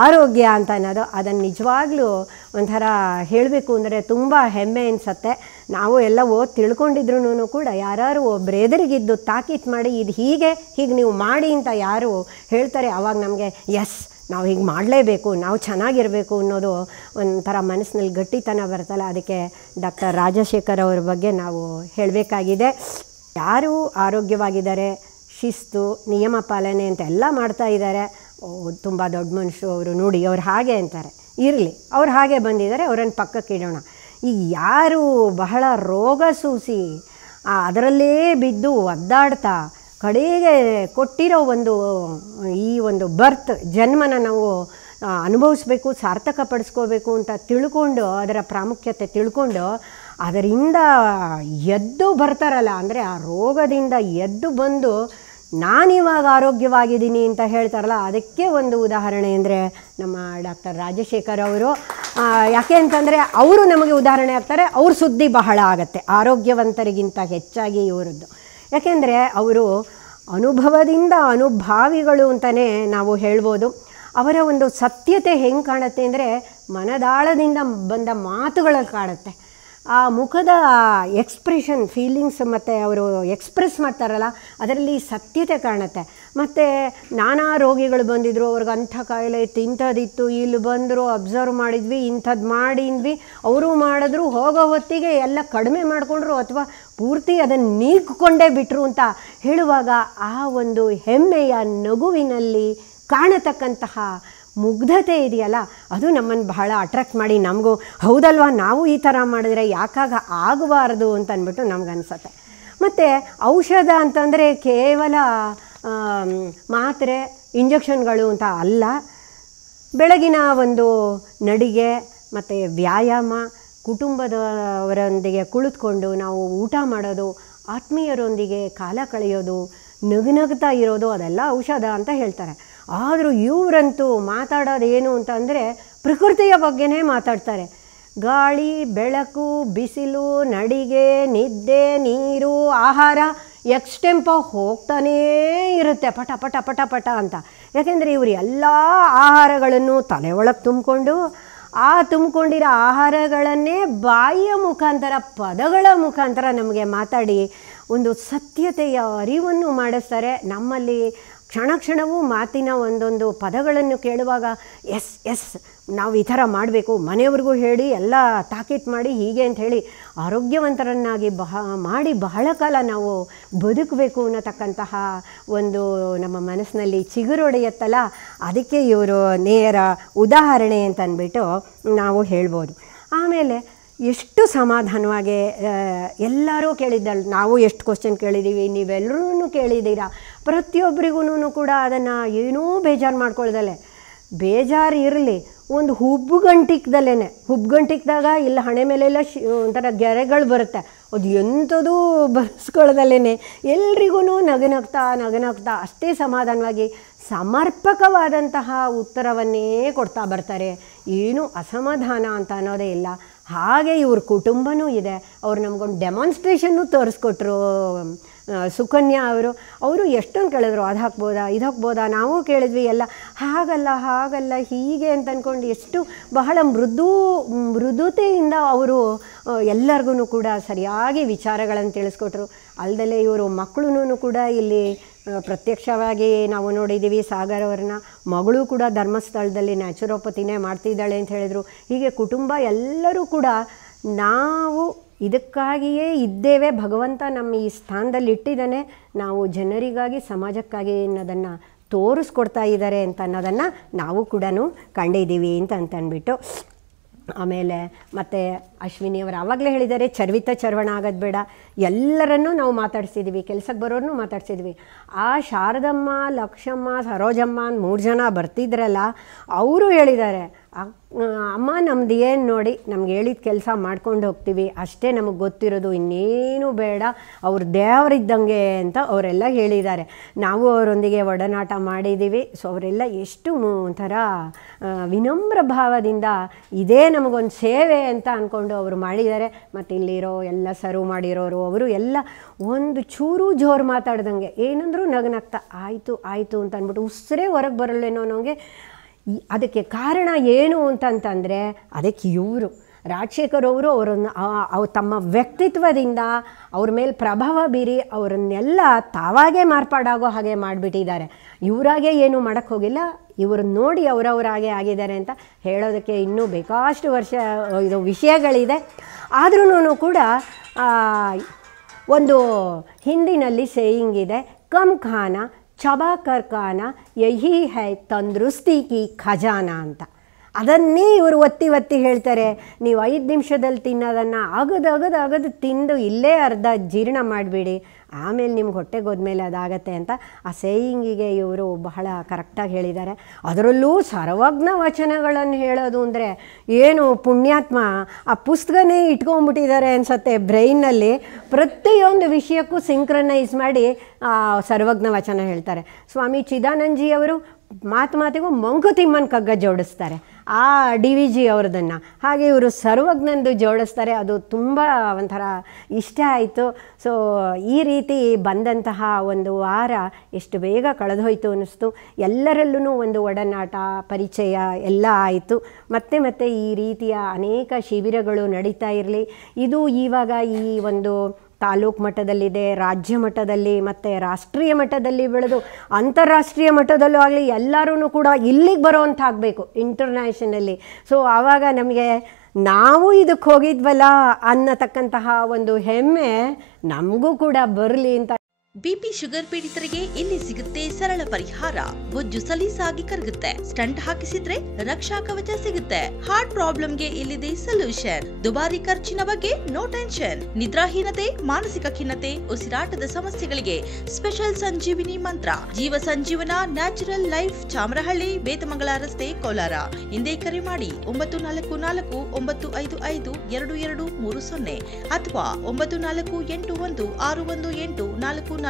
ಆರೋಗ್ಯ ಅಂತ ಅನ್ನೋದು ಅದನ್ನು ನಿಜವಾಗ್ಲೂ ಒಂಥರ ಹೇಳಬೇಕು ಅಂದರೆ ತುಂಬ ಹೆಮ್ಮೆ ಅನಿಸತ್ತೆ. ನಾವು ಎಲ್ಲ ಓದಿ ತಿಳ್ಕೊಂಡಿದ್ರು ಕೂಡ ಯಾರು ಒಬ್ಬರು ಎದುರಿಗಿದ್ದು ತಾಕೀತು ಮಾಡಿ ಇದು ಹೀಗೆ ನೀವು ಮಾಡಿ ಅಂತ ಯಾರು ಹೇಳ್ತಾರೆ ಆವಾಗ ನಮಗೆ ಎಸ್ ನಾವು ಹೀಗೆ ಮಾಡಲೇಬೇಕು, ನಾವು ಚೆನ್ನಾಗಿರಬೇಕು ಅನ್ನೋದು ಒಂಥರ ಮನಸ್ಸಿನಲ್ಲಿ ಗಟ್ಟಿತನ ಬರ್ತಲ್ಲ. ಅದಕ್ಕೆ ಡಾಕ್ಟರ್ ರಾಜಶೇಖರ್ ಅವ್ರ ಬಗ್ಗೆ ನಾವು ಹೇಳಬೇಕಾಗಿದೆ. ಯಾರು ಆರೋಗ್ಯವಾಗಿದ್ದಾರೆ, ಶಿಸ್ತು ನಿಯಮ ಪಾಲನೆ ಅಂತ ಎಲ್ಲ ಮಾಡ್ತಾ ಇದ್ದಾರೆ, ತುಂಬ ದೊಡ್ಡ ಮನುಷ್ಯರು ಅವರು, ನೋಡಿ ಅವ್ರು ಹಾಗೆ ಅಂತಾರೆ, ಇರಲಿ ಅವ್ರು ಹಾಗೆ ಬಂದಿದ್ದಾರೆ, ಅವರನ್ನು ಪಕ್ಕಕ್ಕೆ ಇಡೋಣ. ಈಗ ಯಾರು ಬಹಳ ರೋಗ ಸೂಸಿ ಅದರಲ್ಲೇ ಬಿದ್ದು ಒದ್ದಾಡ್ತಾ ಕಡೆಗೆ ಕೊಟ್ಟಿರೋ ಈ ಒಂದು ಜನ್ಮನ ನಾವು ಅನುಭವಿಸ್ಬೇಕು, ಸಾರ್ಥಕಪಡಿಸ್ಕೋಬೇಕು ಅಂತ ತಿಳ್ಕೊಂಡು ಅದರ ಪ್ರಾಮುಖ್ಯತೆ ತಿಳ್ಕೊಂಡು ಅದರಿಂದ ಎದ್ದು ಬರ್ತಾರಲ್ಲ, ಅಂದರೆ ಆ ರೋಗದಿಂದ ಎದ್ದು ಬಂದು ನಾನಿವಾಗ ಆರೋಗ್ಯವಾಗಿದ್ದೀನಿ ಅಂತ ಹೇಳ್ತಾರಲ್ಲ, ಅದಕ್ಕೆ ಒಂದು ಉದಾಹರಣೆ ಅಂದರೆ ನಮ್ಮ ಡಾಕ್ಟರ್ ರಾಜಶೇಖರ್ ಅವರು. ಯಾಕೆ ಅಂತಂದರೆ ಅವರು ನಮಗೆ ಉದಾಹರಣೆ ಆಗ್ತಾರೆ. ಅವ್ರ ಸುದ್ದಿ ಬಹಳ ಆಗುತ್ತೆ ಆರೋಗ್ಯವಂತರಿಗಿಂತ ಹೆಚ್ಚಾಗಿ ಇವರದ್ದು. ಯಾಕೆಂದರೆ ಅವರು ಅನುಭವದಿಂದ ಅನುಭಾವಿಗಳು ಅಂತಲೇ ನಾವು ಹೇಳ್ಬೋದು. ಅವರ ಒಂದು ಸತ್ಯತೆ ಹೆಂಗೆ ಕಾಣುತ್ತೆ ಅಂದರೆ ಮನದಾಳದಿಂದ ಬಂದ ಮಾತುಗಳಲ್ಲಿ ಕಾಣುತ್ತೆ. ಆ ಮುಖದ ಎಕ್ಸ್ಪ್ರೆಷನ್, ಫೀಲಿಂಗ್ಸ್ ಮತ್ತು ಅವರು ಎಕ್ಸ್ಪ್ರೆಸ್ ಮಾಡ್ತಾರಲ್ಲ ಅದರಲ್ಲಿ ಸತ್ಯತೆ ಕಾಣುತ್ತೆ. ಮತ್ತು ನಾನಾ ರೋಗಿಗಳು ಬಂದಿದ್ದರು, ಅವ್ರಿಗೆ ಅಂಥ ಕಾಯಿಲೆ ಇತ್ತು, ಇಂಥದ್ದಿತ್ತು, ಇಲ್ಲಿ ಬಂದರು, ಅಬ್ಸರ್ವ್ ಮಾಡಿದ್ವಿ, ಇಂಥದ್ದು ಮಾಡಿದ್ವಿ, ಅವರು ಮಾಡಿದ್ರು, ಹೋಗೋ ಹೊತ್ತಿಗೆ ಎಲ್ಲ ಕಡಿಮೆ ಮಾಡಿಕೊಂಡ್ರು ಅಥವಾ ಪೂರ್ತಿ ಅದನ್ನು ನೀಗಿಕೊಂಡೇ ಬಿಟ್ಟರು ಅಂತ ಹೇಳುವಾಗ ಆ ಒಂದು ಹೆಮ್ಮೆಯ ನಗುವಿನಲ್ಲಿ ಕಾಣತಕ್ಕಂತಹ ಮುಗ್ಧತೆ ಇದೆಯಲ್ಲ, ಅದು ನಮ್ಮನ್ನು ಬಹಳ ಅಟ್ರಾಕ್ಟ್ ಮಾಡಿ ನಮಗೂ ಹೌದಲ್ವಾ ನಾವು ಈ ಥರ ಮಾಡಿದ್ರೆ ಯಾಕಾಗ ಆಗಬಾರ್ದು ಅಂತ ಅಂದ್ಬಿಟ್ಟು ನಮಗನ್ಸುತ್ತೆ. ಮತ್ತು ಔಷಧ ಅಂತಂದರೆ ಕೇವಲ ಮಾತ್ರೆ ಇಂಜೆಕ್ಷನ್ಗಳು ಅಂತ ಅಲ್ಲ. ಬೆಳಗಿನ ಒಂದು ನಡಿಗೆ ಮತ್ತು ವ್ಯಾಯಾಮ, ಕುಟುಂಬದವರೊಂದಿಗೆ ಕುಳಿತುಕೊಂಡು ನಾವು ಊಟ ಮಾಡೋದು, ಆತ್ಮೀಯರೊಂದಿಗೆ ಕಾಲ ಕಳೆಯೋದು, ನಗುನಗ್ತಾ ಇರೋದು, ಅದೆಲ್ಲ ಔಷಧ ಅಂತ ಹೇಳ್ತಾರೆ. ಆದರೂ ಇವರಂತೂ ಮಾತಾಡೋದೇನು ಅಂತ ಅಂದರೆ ಪ್ರಕೃತಿಯ ಬಗ್ಗೆನೇ ಮಾತಾಡ್ತಾರೆ. ಗಾಳಿ, ಬೆಳಕು, ಬಿಸಿಲು, ನಡಿಗೆ, ನಿದ್ದೆ, ನೀರು, ಆಹಾರ ಎಕ್ಸ್ಟೆಂಪೋ ಹೋಗ್ತಾನೇ ಇರುತ್ತೆ ಪಟ ಪಟ ಪಟ ಪಟ ಅಂತ. ಯಾಕೆಂದರೆ ಇವರು ಎಲ್ಲ ಆಹಾರಗಳನ್ನು ತಲೆ ಒಳಗೆ ತುಂಬಿಕೊಂಡು ತುಂಬಿಕೊಂಡಿರೋ ಆಹಾರಗಳನ್ನೇ ಬಾಯಿಯ ಮುಖಾಂತರ, ಪದಗಳ ಮುಖಾಂತರ ನಮಗೆ ಮಾತಾಡಿ ಒಂದು ಸತ್ಯತೆಯ ಅರಿವನ್ನು ಮಾಡಿಸ್ತಾರೆ. ನಮ್ಮಲ್ಲಿ ಕ್ಷಣ ಕ್ಷಣವೂ ಮಾತಿನ ಒಂದೊಂದು ಪದಗಳನ್ನು ಕೇಳುವಾಗ ಎಸ್ ನಾವು ಈ ಥರ ಮಾಡಬೇಕು, ಮನೆಯವ್ರಿಗೂ ಹೇಳಿ ಎಲ್ಲ ತಾಕೀತು ಮಾಡಿ ಹೀಗೆ ಅಂತ ಹೇಳಿ ಆರೋಗ್ಯವಂತರನ್ನಾಗಿ ಮಾಡಿ ಬಹಳ ಕಾಲ ನಾವು ಬದುಕಬೇಕು ಅನ್ನತಕ್ಕಂತಹ ಒಂದು ನಮ್ಮ ಮನಸ್ಸಿನಲ್ಲಿ ಚಿಗುರೊಡೆಯುತ್ತಲ್ಲ, ಅದಕ್ಕೆ ಇವರು ನೇರ ಉದಾಹರಣೆ ಅಂತ ಅಂದ್ಬಿಟ್ಟು ನಾವು ಹೇಳ್ಬೋದು. ಆಮೇಲೆ ಎಷ್ಟು ಸಮಾಧಾನವಾಗಿ ಎಲ್ಲರೂ ಕೇಳಿದ್ದಳು, ನಾವು ಎಷ್ಟು ಕ್ವಶನ್ ಕೇಳಿದ್ದೀವಿ, ನೀವೆಲ್ಲರೂ ಕೇಳಿದ್ದೀರಾ. ಪ್ರತಿಯೊಬ್ಬರಿಗೂ ಕೂಡ ಅದನ್ನು ಏನೂ ಬೇಜಾರು ಮಾಡ್ಕೊಳ್ದಲೆ, ಬೇಜಾರು ಇರಲಿ, ಒಂದು ಹುಬ್ಬುಗಂಟಿಕ್ದಾಗ ಇಲ್ಲ ಹಣೆ ಮೇಲೆಲ್ಲ ಒಂಥರ ಗೆರೆಗಳು ಬರುತ್ತೆ, ಅದು ಎಂಥದೂ ಬರ್ಸ್ಕೊಳ್ದಲೇ ಎಲ್ರಿಗೂ ನಗನಗ್ತಾ ಅಷ್ಟೇ ಸಮಾಧಾನವಾಗಿ ಸಮರ್ಪಕವಾದಂತಹ ಉತ್ತರವನ್ನೇ ಕೊಡ್ತಾ ಬರ್ತಾರೆ. ಏನೂ ಅಸಮಾಧಾನ ಅಂತ ಅನ್ನೋದೇ ಇಲ್ಲ. ಹಾಗೆ ಇವ್ರ ಕುಟುಂಬನೂ ಇದೆ. ಅವರು ನಮಗೊಂದು ಡೆಮಾನ್ಸ್ಟ್ರೇಷನ್ನು ತೋರಿಸ್ಕೊಟ್ರು ಸುಕನ್ಯಾ ಅವರು ಎಷ್ಟೊಂದು ಕೇಳಿದ್ರು, ಅದು ಹಾಕ್ಬೋದಾ ಇದು ಹಾಕ್ಬೋದಾ, ನಾವು ಕೇಳಿದ್ವಿ ಎಲ್ಲ ಹಾಗಲ್ಲ ಹೀಗೆ ಅಂತ ಅಂದ್ಕೊಂಡು ಎಷ್ಟು ಬಹಳ ಮೃದುತೆಯಿಂದ ಅವರು ಎಲ್ಲರಿಗೂ ಕೂಡ ಸರಿಯಾಗಿ ವಿಚಾರಗಳನ್ನು ತಿಳಿಸ್ಕೊಟ್ರು. ಅಲ್ಲದೆ ಇವರು ಮಕ್ಕಳೂ ಕೂಡ ಇಲ್ಲಿ ಪ್ರತ್ಯಕ್ಷವಾಗಿ ನಾವು ನೋಡಿದ್ದೀವಿ. ಸಾಗರ್ ಅವ್ರನ್ನ ಮಗಳು ಕೂಡ ಧರ್ಮಸ್ಥಳದಲ್ಲಿ ನ್ಯಾಚುರೋಪತಿನೇ ಮಾಡ್ತಿದ್ದಾಳೆ ಅಂತ ಹೇಳಿದರು. ಹೀಗೆ ಕುಟುಂಬ ಎಲ್ಲರೂ ಕೂಡ ನಾವು ಇದಕ್ಕಾಗಿಯೇ ಇದ್ದೇವೆ, ಭಗವಂತ ನಮ್ಮ ಈ ಸ್ಥಾನದಲ್ಲಿ ಇಟ್ಟಿದ್ದಾನೆ, ನಾವು ಜನರಿಗಾಗಿ ಸಮಾಜಕ್ಕಾಗಿ ಅನ್ನೋದನ್ನು ತೋರಿಸ್ಕೊಡ್ತಾ ಇದ್ದಾರೆ ಅಂತ ಅನ್ನೋದನ್ನು ನಾವು ಕೂಡ ಕಂಡಿದ್ದೀವಿ ಅಂತಂದ್ಬಿಟ್ಟು. ಆಮೇಲೆ ಮತ್ತು ಅಶ್ವಿನಿಯವರು ಆವಾಗಲೇ ಹೇಳಿದ್ದಾರೆ, ಚರ್ವಣ ಆಗೋದು ಬೇಡ, ಎಲ್ಲರನ್ನೂ ನಾವು ಮಾತಾಡ್ಸಿದ್ವಿ, ಕೆಲಸಕ್ಕೆ ಬರೋರನ್ನೂ ಮಾತಾಡ್ಸಿದ್ವಿ. ಆ ಶಾರದಮ್ಮ, ಲಕ್ಷಮ್ಮ, ಸರೋಜಮ್ಮ ಅಂತ 3 ಜನ ಬರ್ತಿದ್ರಲ್ಲ, ಅವರು ಹೇಳಿದ್ದಾರೆ, ಅಮ್ಮ ನಮ್ದು ಏನು ನೋಡಿ, ನಮ್ಗೆ ಹೇಳಿದ ಕೆಲಸ ಮಾಡ್ಕೊಂಡು ಹೋಗ್ತೀವಿ ಅಷ್ಟೇ, ನಮಗೆ ಗೊತ್ತಿರೋದು ಇನ್ನೇನು ಬೇಡ, ಅವ್ರು ದೇವರಿದ್ದಂಗೆ ಅಂತ ಅವರೆಲ್ಲ ಹೇಳಿದ್ದಾರೆ. ನಾವು ಅವರೊಂದಿಗೆ ಒಡನಾಟ ಮಾಡಿದ್ದೀವಿ. ಸೊ ಅವರೆಲ್ಲ ಎಷ್ಟು ಒಂಥರ ವಿನಮ್ರ ಭಾವದಿಂದ ಇದೇ ನಮಗೊಂದು ಸೇವೆ ಅಂತ ಅಂದ್ಕೊಂಡು ಅವರು ಮಾಡಿದ್ದಾರೆ. ಮತ್ತು ಇಲ್ಲಿರೋ ಎಲ್ಲ ಸರ್ವ್ ಮಾಡಿರೋರು ಅವರು ಎಲ್ಲ ಒಂದು ಚೂರು ಜೋರು ಮಾತಾಡ್ದಂಗೆ ಏನಂದರೂ ನಗನಗ್ತಾ ಆಯಿತು ಅಂತ ಅಂದ್ಬಿಟ್ಟು ಉಸಿರೇ ಹೊರಗೆ ಬರಲ್ಲೇನೋ ನನಗೆ ಅದಕ್ಕೆ ಕಾರಣ ಏನು ಅಂತಂತಂದರೆ ಅದಕ್ಕೆ ಇವರು ರಾಜಶೇಖರ್ ಅವರು ಅವರನ್ನು ತಮ್ಮ ವ್ಯಕ್ತಿತ್ವದಿಂದ ಅವ್ರ ಮೇಲೆ ಪ್ರಭಾವ ಬೀರಿ ಅವರನ್ನೆಲ್ಲ ತಾವಾಗೇ ಮಾರ್ಪಾಡಾಗೋ ಹಾಗೆ ಮಾಡಿಬಿಟ್ಟಿದ್ದಾರೆ. ಇವರಾಗೆ ಏನು ಮಾಡೋಕ್ಕೆ ಹೋಗಿಲ್ಲ, ಇವ್ರನ್ನ ನೋಡಿ ಅವರವರಾಗೆ ಆಗಿದ್ದಾರೆ ಅಂತ ಹೇಳೋದಕ್ಕೆ ಇನ್ನೂ ಬೇಕಾಷ್ಟು ಇದು ವಿಷಯಗಳಿದೆ. ಆದ್ರೂ ಕೂಡ ಒಂದು ಹಿಂದಿನಲ್ಲಿ ಸೇಯಿಂಗ್ ಇದೆ, ಕಮ್ ಖಾನ ಚಬಾ ಕರ್ ಖಾನ ಯಹಿ ಹೈ ತಂದೃಸ್ತಿ ಕಿ ಖಜಾನ ಅಂತ. ಅದನ್ನೇ ಇವರು ಒತ್ತಿ ಒತ್ತಿ ಹೇಳ್ತಾರೆ. ನೀವು 5 ನಿಮಿಷದಲ್ಲಿ ತಿನ್ನೋದನ್ನು ಅಗದು ತಿಂದು ಇಲ್ಲೇ ಅರ್ಧ ಜೀರ್ಣ ಮಾಡಿಬಿಡಿ, ಆಮೇಲೆ ನಿಮ್ಗೆ ಹೊಟ್ಟೆಗೆ ಹೋದ್ಮೇಲೆ ಅದಾಗತ್ತೆ ಅಂತ ಆ ಸೇಯಿಂಗಿಗೆ ಇವರು ಬಹಳ ಕರೆಕ್ಟಾಗಿ ಹೇಳಿದ್ದಾರೆ. ಅದರಲ್ಲೂ ಸರ್ವಜ್ಞ ವಚನಗಳನ್ನು ಹೇಳೋದು ಅಂದರೆ ಏನು ಪುಣ್ಯಾತ್ಮ ಆ ಪುಸ್ತಕನೇ ಇಟ್ಕೊಂಡ್ಬಿಟ್ಟಿದ್ದಾರೆ ಅನಿಸತ್ತೆ ಬ್ರೈನ್ನಲ್ಲಿ. ಪ್ರತಿಯೊಂದು ವಿಷಯಕ್ಕೂ ಸಿಂಕ್ರನೈಸ್ ಮಾಡಿ ಸರ್ವಜ್ಞ ವಚನ ಹೇಳ್ತಾರೆ. ಸ್ವಾಮಿ ಚಿದಾನಂದಜಿಯವರು ಮಾತಿಗೂ ಮಂಕುತಿಮ್ಮನ ಕಗ್ಗ ಜೋಡಿಸ್ತಾರೆ, ಆ DVG ಅವ್ರದನ್ನು. ಹಾಗೆ ಇವರು ಸರ್ವಜ್ಞಂದು ಜೋಡಿಸ್ತಾರೆ. ಅದು ತುಂಬ ಒಂಥರ ಇಷ್ಟ ಆಯಿತು. ಸೊ ಈ ರೀತಿ ಬಂದಂತಹ ಒಂದು ವಾರ ಎಷ್ಟು ಬೇಗ ಕಳೆದೋಯ್ತು ಅನ್ನಿಸ್ತು. ಎಲ್ಲರಲ್ಲೂ ಒಂದು ಒಡನಾಟ ಪರಿಚಯ ಎಲ್ಲ ಆಯಿತು. ಮತ್ತೆ ಈ ರೀತಿಯ ಅನೇಕ ಶಿಬಿರಗಳು ನಡೀತಾ ಇರಲಿ. ಇದು ಇವಾಗ ಈ ಒಂದು ತಾಲೂಕು ಮಟ್ಟದಲ್ಲಿದೆ, ರಾಜ್ಯ ಮಟ್ಟದಲ್ಲಿ ಮತ್ತು ರಾಷ್ಟ್ರೀಯ ಮಟ್ಟದಲ್ಲಿ ಬೆಳೆದು ಅಂತಾರಾಷ್ಟ್ರೀಯ ಮಟ್ಟದಲ್ಲೂ ಆಗಲಿ ಎಲ್ಲರೂ ಕೂಡ ಇಲ್ಲಿಗೆ ಬರೋವಂಥ ಆಗಬೇಕು ಇಂಟರ್ನ್ಯಾಷನಲ್ಲಿ. ಸೊ ಆವಾಗ ನಮಗೆ ನಾವು ಇದಕ್ಕೆ ಹೋಗಿದ್ವಲ್ಲ ಅನ್ನತಕ್ಕಂತಹ ಒಂದು ಹೆಮ್ಮೆ ನಮಗೂ ಕೂಡ ಬರಲಿ ಅಂತ. ಬಿಪಿ ಶುಗರ್ ಪೀಡಿತರಿಗೆ ಇಲ್ಲಿ ಸಿಗುತ್ತೆ ಸರಳ ಪರಿಹಾರ. ಬೊಜ್ಜು ಸಲೀಸಾಗಿ ಕರಗುತ್ತೆ. ಸ್ಟಂಟ್ ಹಾಕಿಸಿದ್ರೆ ರಕ್ಷಾ ಕವಚ ಸಿಗುತ್ತೆ. ಹಾರ್ಟ್ ಪ್ರಾಬ್ಲಮ್ಗೆ ಇಲ್ಲಿದೆ ಸೊಲ್ಯೂಷನ್. ದುಬಾರಿ ಖರ್ಚಿನ ಬಗ್ಗೆ ನೋ ಟೆನ್ಷನ್. ನಿದ್ರಾಹೀನತೆ, ಮಾನಸಿಕ ಖಿನ್ನತೆ, ಉಸಿರಾಟದ ಸಮಸ್ಯೆಗಳಿಗೆ ಸ್ಪೆಷಲ್ ಸಂಜೀವಿನಿ ಮಂತ್ರ. ಜೀವ ಸಂಜೀವನ ನ್ಯಾಚುರಲ್ ಲೈಫ್, ಚಾಮರಹಳ್ಳಿ, ಬೇತಮಂಗಲ ರಸ್ತೆ, ಕೋಲಾರ. ಹಿಂದೆ ಕರೆ ಮಾಡಿ 944-955-2230 ಅಥವಾ 9481-618-4444.